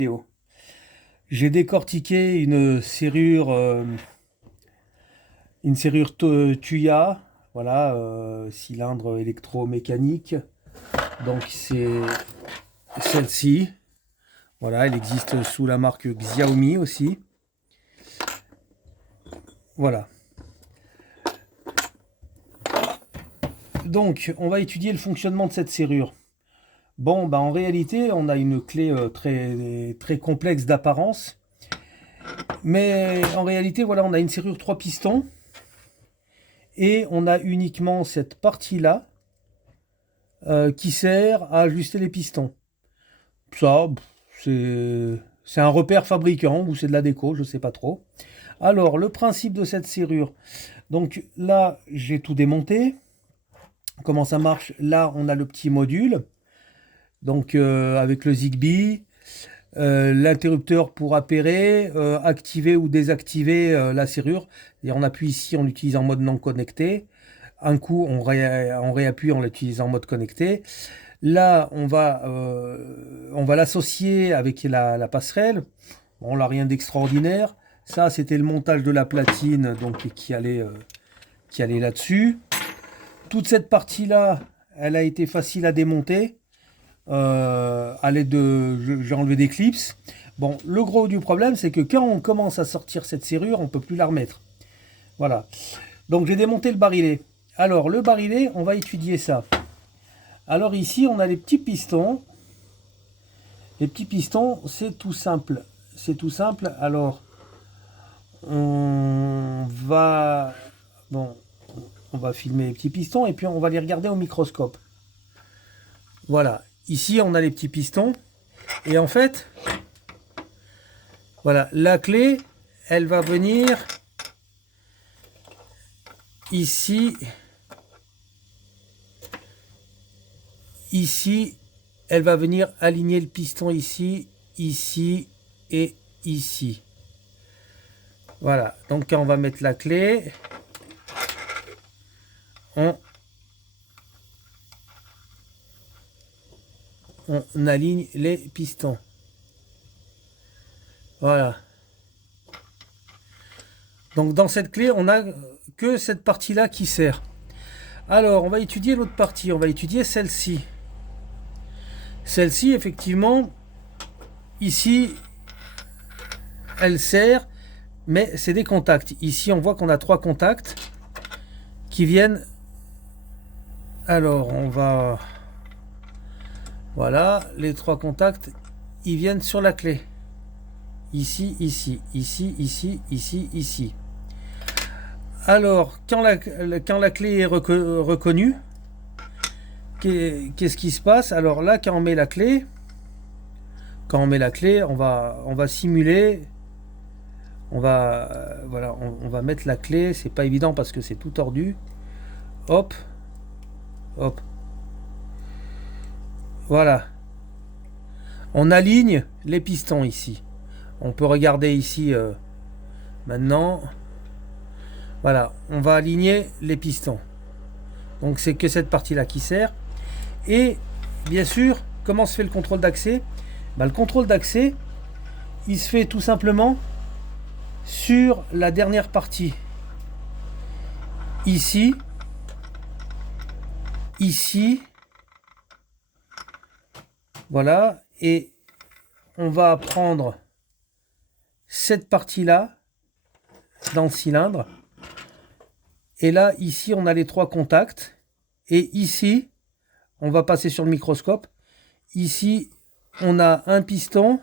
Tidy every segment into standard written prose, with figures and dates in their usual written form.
Vidéo. J'ai décortiqué une serrure Tuya, voilà, cylindre électromécanique. Donc c'est celle-ci. Voilà, elle existe sous la marque Xiaomi aussi. Voilà. Donc on va étudier le fonctionnement de cette serrure. Bon, bah en réalité, on a une clé très complexe d'apparence. Mais en réalité, voilà, on a une serrure 3 pistons. Et on a uniquement cette partie-là qui sert à ajuster les pistons. Ça, c'est un repère fabricant ou c'est de la déco, je ne sais pas trop. Alors, le principe de cette serrure. Donc là, j'ai tout démonté. Comment ça marche? Là, on a le petit module. Donc avec le Zigbee, l'interrupteur pour appairer, activer ou désactiver la serrure. Et on appuie ici, on l'utilise en mode non connecté. Un coup, on réappuie, on l'utilise en mode connecté. Là, on va l'associer avec la passerelle. Bon, là, rien d'extraordinaire. Ça, c'était le montage de la platine donc, qui allait là-dessus. Toute cette partie-là, elle a été facile à démonter. À l'aide j'ai enlevé des clips. Bon, le gros du problème, c'est que quand on commence à sortir cette serrure, on ne peut plus la remettre. Voilà. Donc, j'ai démonté le barillet. Alors, le barillet, on va étudier ça. Alors ici, on a les petits pistons. Les petits pistons, c'est tout simple. C'est tout simple. Alors, on va, bon, on va filmer les petits pistons et puis on va les regarder au microscope. Voilà. Ici, on a les petits pistons. Et en fait, voilà, la clé, elle va venir ici. Ici, elle va venir aligner le piston ici, ici et ici. Voilà, donc quand on va mettre la clé, on aligne les pistons. Voilà. Donc dans cette clé, on n'a que cette partie-là qui sert. Alors, on va étudier l'autre partie, on va étudier celle-ci. Celle-ci, effectivement, ici, elle sert, mais c'est des contacts. Ici, on voit qu'on a 3 contacts qui viennent. Alors, on va... Voilà, les 3 contacts, ils viennent sur la clé. Ici, ici, ici, ici, ici, ici. Alors, quand la clé est reconnue, qu'est-ce qui se passe? Alors là, quand on met la clé, on va simuler. Voilà, on va mettre la clé. C'est pas évident parce que c'est tout tordu. Hop, hop. Voilà. On aligne les pistons ici. On peut regarder ici maintenant. Voilà, on va aligner les pistons. Donc c'est que cette partie-là qui sert. Et bien sûr, comment se fait le contrôle d'accès? Le contrôle d'accès, il se fait tout simplement sur la dernière partie. Ici, ici, voilà, et on va prendre cette partie-là dans le cylindre. Et là, ici, on a les 3 contacts. Et ici, on va passer sur le microscope. Ici, on a un piston.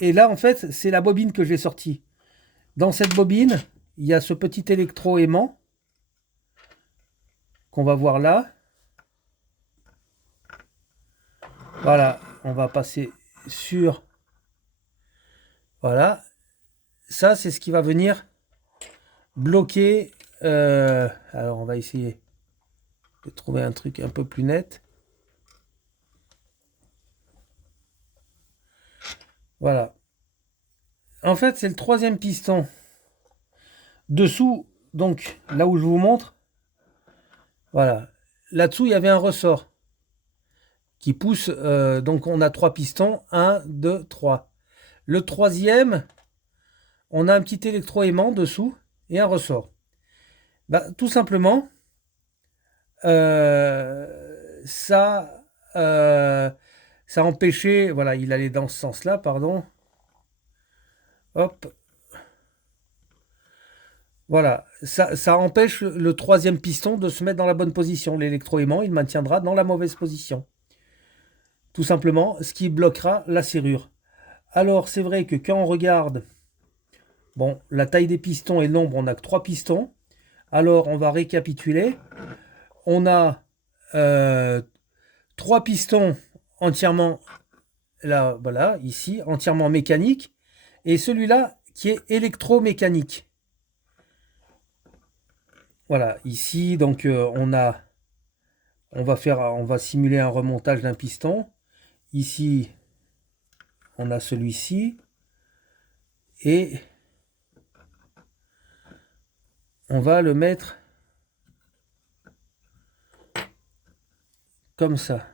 Et là, en fait, c'est la bobine que j'ai sortie. Dans cette bobine, il y a ce petit électroaimant qu'on va voir là. Voilà, on va passer sur... Voilà. Ça, c'est ce qui va venir bloquer... alors, on va essayer de trouver un truc un peu plus net. Voilà. En fait, c'est le 3e piston. Dessous, donc, là où je vous montre, voilà. Là-dessous, il y avait un ressort. qui pousse. Donc on a 3 pistons, 1, 2, 3. Le troisième, on a un petit électroaimant dessous et un ressort. Bah, tout simplement, ça, ça empêchait, voilà, il allait dans ce sens-là, pardon. Hop, voilà, ça empêche le troisième piston de se mettre dans la bonne position. L'électroaimant, il maintiendra dans la mauvaise position. Tout simplement, ce qui bloquera la serrure. Alors, c'est vrai que quand on regarde, bon, la taille des pistons et le nombre, on n'a que 3 pistons. Alors, on va récapituler. On a 3 pistons entièrement, là, voilà, ici, entièrement mécaniques. Et celui-là qui est électromécanique. Voilà, ici, donc on va simuler un remontage d'un piston. Ici, on a celui-ci. Et on va le mettre comme ça.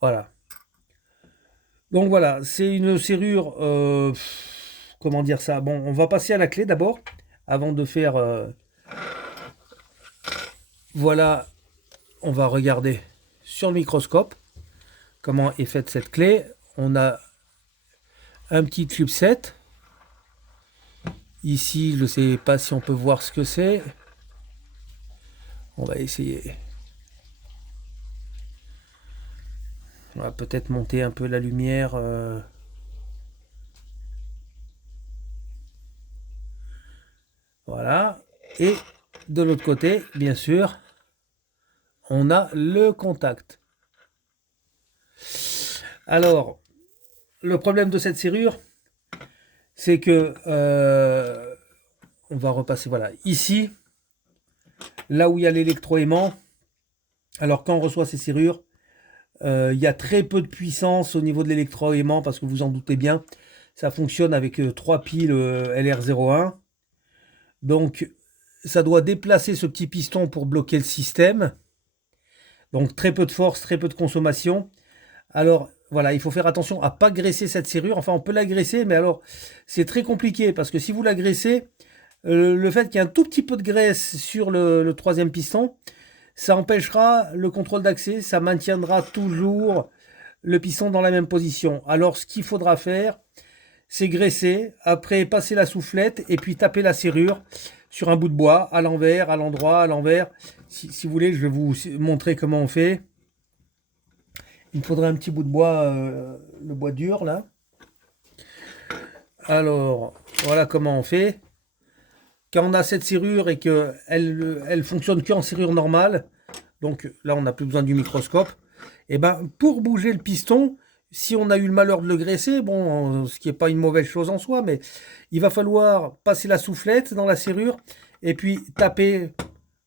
Voilà. Donc voilà, c'est une serrure, comment dire ça? Bon, on va passer à la clé d'abord, avant de faire... voilà, on va regarder sur le microscope comment est faite cette clé. On a un petit tube 7. Ici, je ne sais pas si on peut voir ce que c'est. On va essayer. On va peut-être monter un peu la lumière. Voilà. Et de l'autre côté, bien sûr, on a le contact. Alors, le problème de cette serrure, c'est que on va repasser, voilà, ici, là où il y a l'électroaimant. Alors, quand on reçoit ces serrures, il y a très peu de puissance au niveau de l'électroaimant, parce que vous en doutez bien, ça fonctionne avec 3 piles LR01. Donc, ça doit déplacer ce petit piston pour bloquer le système. Donc, très peu de force, très peu de consommation. Alors, voilà, il faut faire attention à ne pas graisser cette serrure. Enfin, on peut la graisser, mais alors, c'est très compliqué, parce que si vous la graissez, le fait qu'il y ait un tout petit peu de graisse sur le troisième piston, ça empêchera le contrôle d'accès, ça maintiendra toujours le piston dans la même position. Alors, ce qu'il faudra faire, c'est graisser, après passer la soufflette et puis taper la serrure sur un bout de bois, à l'envers, à l'endroit, à l'envers. Si vous voulez, je vais vous montrer comment on fait. Il me faudrait un petit bout de bois, le bois dur là. Alors, voilà comment on fait. Quand on a cette serrure et qu'elle elle fonctionne qu'en serrure normale, donc là on n'a plus besoin du microscope, et ben pour bouger le piston, si on a eu le malheur de le graisser, bon, ce qui n'est pas une mauvaise chose en soi, mais il va falloir passer la soufflette dans la serrure et puis taper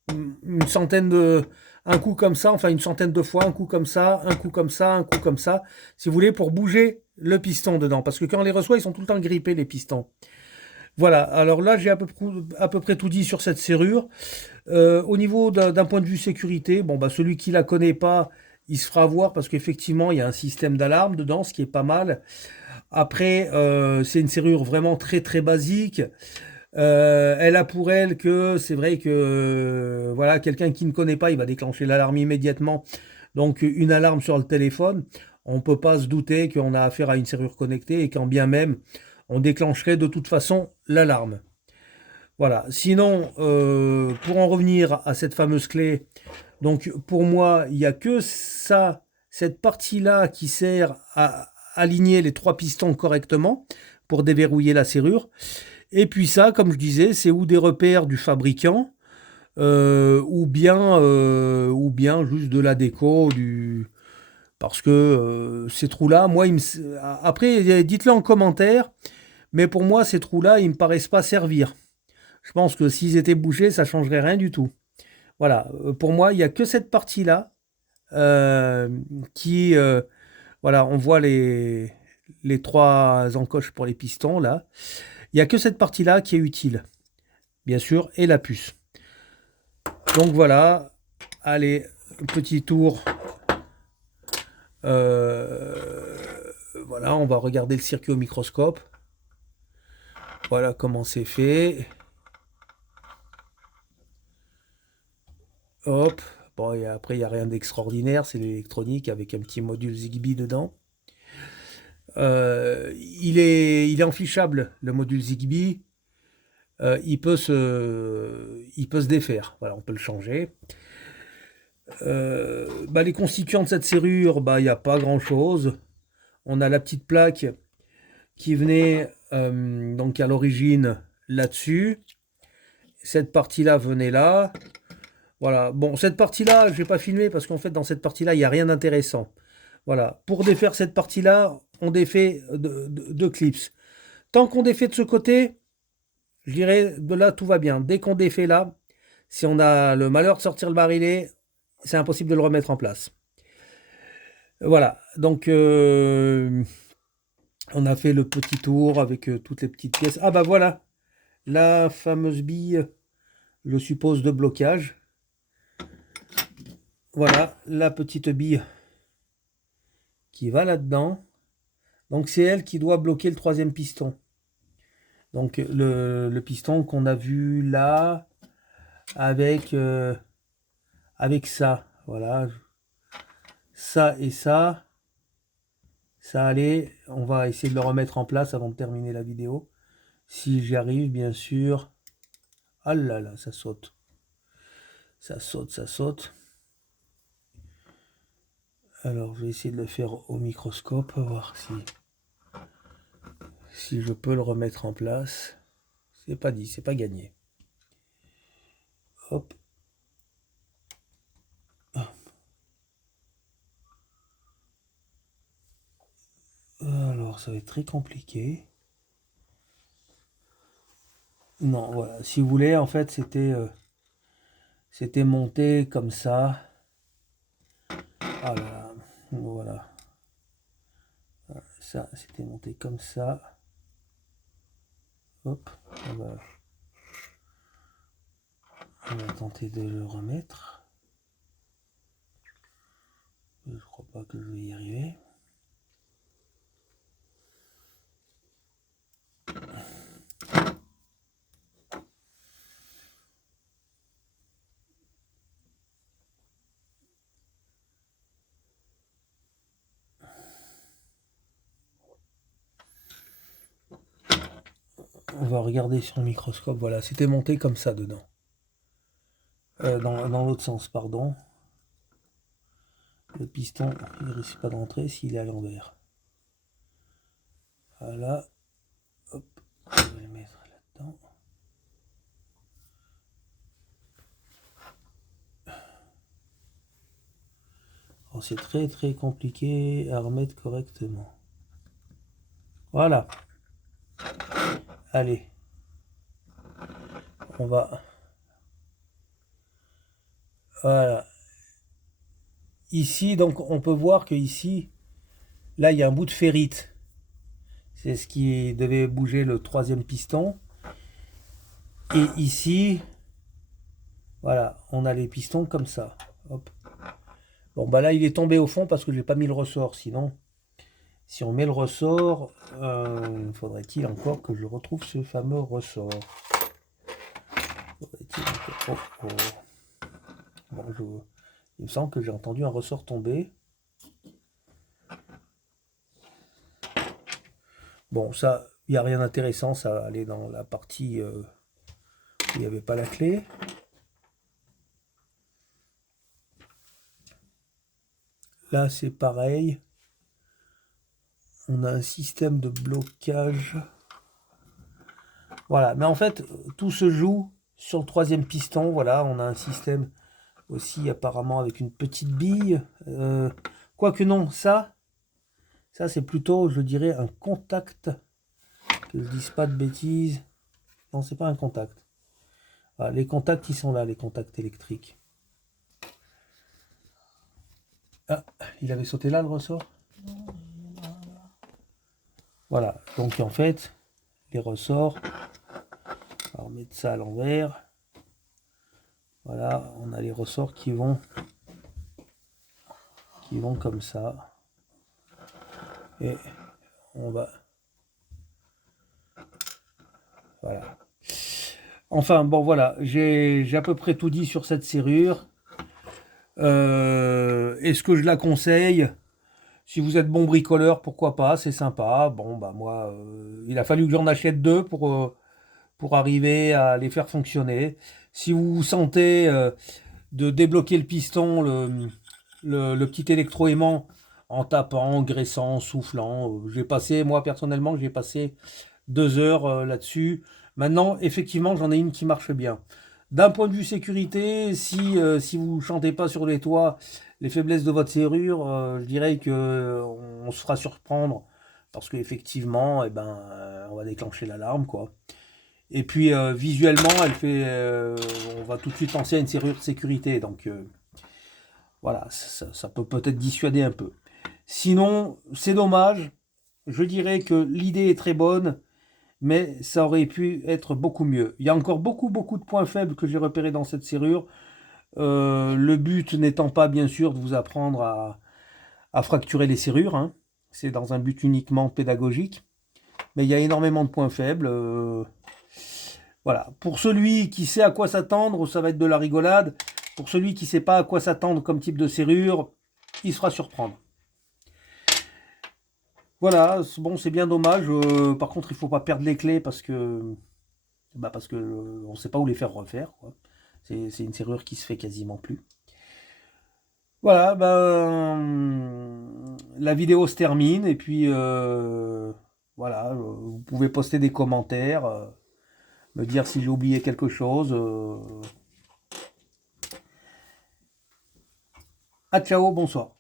une centaine de... un coup comme ça, enfin une centaine de fois, un coup comme ça, un coup comme ça, un coup comme ça, si vous voulez, pour bouger le piston dedans. Parce que quand on les reçoit, ils sont tout le temps grippés, les pistons. Voilà, alors là, j'ai à peu près tout dit sur cette serrure. Au niveau d'un point de vue sécurité, bon, bah, celui qui la connaît pas, il se fera voir parce qu'effectivement, il y a un système d'alarme dedans, ce qui est pas mal. Après, c'est une serrure vraiment très très basique. Elle a pour elle que c'est vrai que voilà, quelqu'un qui ne connaît pas, il va déclencher l'alarme immédiatement. Donc une alarme sur le téléphone, on ne peut pas se douter qu'on a affaire à une serrure connectée et quand bien même on déclencherait de toute façon l'alarme. Voilà. Sinon, pour en revenir à cette fameuse clé, donc pour moi, il n'y a que ça, cette partie-là qui sert à aligner les 3 pistons correctement pour déverrouiller la serrure. Et puis ça, comme je disais, c'est ou des repères du fabricant, ou bien juste de la déco, parce que ces trous-là, moi, après, dites-le en commentaire, mais pour moi, ces trous-là, ils me paraissent pas servir. Je pense que s'ils étaient bouchés, ça changerait rien du tout. Voilà, pour moi, il n'y a que cette partie-là qui, voilà, on voit les 3 encoches pour les pistons, là. Il n'y a que cette partie-là qui est utile, bien sûr, et la puce. Donc voilà, allez, petit tour. Voilà, on va regarder le circuit au microscope. Voilà comment c'est fait. Hop. Bon, et après, il n'y a rien d'extraordinaire. C'est l'électronique avec un petit module Zigbee dedans. Il est enfichable, le module Zigbee. Il peut se défaire. Voilà, on peut le changer. Les constituants de cette serrure, il n'y a pas grand chose. On a la petite plaque qui venait donc à l'origine là-dessus. Cette partie-là venait là. Voilà. Bon, cette partie-là, je vais pas filmer parce qu'en fait, dans cette partie-là, il n'y a rien d'intéressant. Voilà. Pour défaire cette partie-là, on défait deux clips. Tant qu'on défait de ce côté, je dirais, de là, tout va bien. Dès qu'on défait là, si on a le malheur de sortir le barillet, c'est impossible de le remettre en place. Voilà. Donc, on a fait le petit tour avec toutes les petites pièces. Ah bah voilà, la fameuse bille, je suppose, de blocage. Voilà, la petite bille qui va là-dedans. Donc c'est elle qui doit bloquer le troisième piston. Donc le piston qu'on a vu là avec, avec ça. Voilà, ça et ça. Ça allait, on va essayer de le remettre en place avant de terminer la vidéo. Si j'y arrive, bien sûr. Ah là là, ça saute. Ça saute, ça saute. Alors, je vais essayer de le faire au microscope, voir si je peux le remettre en place. C'est pas dit, c'est pas gagné. Hop. Alors, ça va être très compliqué. Non, voilà. Si vous voulez, en fait, c'était monté comme ça. Ah là là, voilà. Ça, c'était monté comme ça. Hop, on va tenter de le remettre. Je crois pas que je vais y arriver. On va regarder sur le microscope. Voilà, c'était monté comme ça dedans. Dans l'autre sens, pardon. Le piston, il ne risque pas de rentrer s'il est à l'envers. Voilà. Hop, je vais le mettre là-dedans. Oh, c'est très très compliqué à remettre correctement. Voilà. Allez. On va... Voilà. Ici, donc, on peut voir que ici, là, il y a un bout de ferrite. C'est ce qui devait bouger le troisième piston. Et ici, voilà, on a les pistons comme ça. Hop. Bon, bah là, il est tombé au fond parce que je n'ai pas mis le ressort. Sinon, si on met le ressort, faudrait-il encore que je retrouve ce fameux ressort. Oh, oh. Bon, il me semble que j'ai entendu un ressort tomber. Bon, ça, il n'y a rien d'intéressant, ça va aller dans la partie où il n'y avait pas la clé. Là, c'est pareil. On a un système de blocage. Voilà, mais en fait, tout se joue sur le troisième piston. Voilà, on a un système aussi apparemment avec une petite bille. Quoique non, ça c'est plutôt, je dirais, un contact. Que je dise pas de bêtises. Non, c'est pas un contact. Voilà, les contacts, ils sont là, les contacts électriques. Ah, il avait sauté là le ressort? Voilà, donc en fait, les ressorts, on va remettre ça à l'envers. Voilà, on a les ressorts qui vont qui vont comme ça. Et on va... Voilà. Enfin, bon, voilà. J'ai à peu près tout dit sur cette serrure. Est-ce que je la conseille? Si vous êtes bon bricoleur, pourquoi pas, c'est sympa. Bon, bah moi, il a fallu que j'en achète deux pour arriver à les faire fonctionner. Si vous vous sentez de débloquer le piston, le petit électroaimant, en tapant, graissant, soufflant, j'ai passé, moi personnellement, j'ai passé 2 heures là-dessus. Maintenant, effectivement, j'en ai une qui marche bien. D'un point de vue sécurité, si vous ne chantez pas sur les toits les faiblesses de votre serrure, je dirais que on se fera surprendre parce qu'effectivement, eh ben, on va déclencher l'alarme, quoi. Et puis visuellement, on va tout de suite penser à une serrure de sécurité, donc voilà, ça peut peut-être dissuader un peu. Sinon, c'est dommage. Je dirais que l'idée est très bonne, mais ça aurait pu être beaucoup mieux. Il y a encore beaucoup de points faibles que j'ai repérés dans cette serrure. Le but n'étant pas, bien sûr, de vous apprendre à fracturer les serrures, hein. C'est dans un but uniquement pédagogique. Mais il y a énormément de points faibles. Voilà. Pour celui qui sait à quoi s'attendre, ça va être de la rigolade. Pour celui qui ne sait pas à quoi s'attendre comme type de serrure, il se fera surprendre. Voilà, bon, c'est bien dommage. Par contre, il ne faut pas perdre les clés parce que on ne sait pas où les faire refaire, quoi. C'est une serrure qui se fait quasiment plus. Voilà, ben, la vidéo se termine et puis voilà, vous pouvez poster des commentaires, me dire si j'ai oublié quelque chose. À ciao, bonsoir.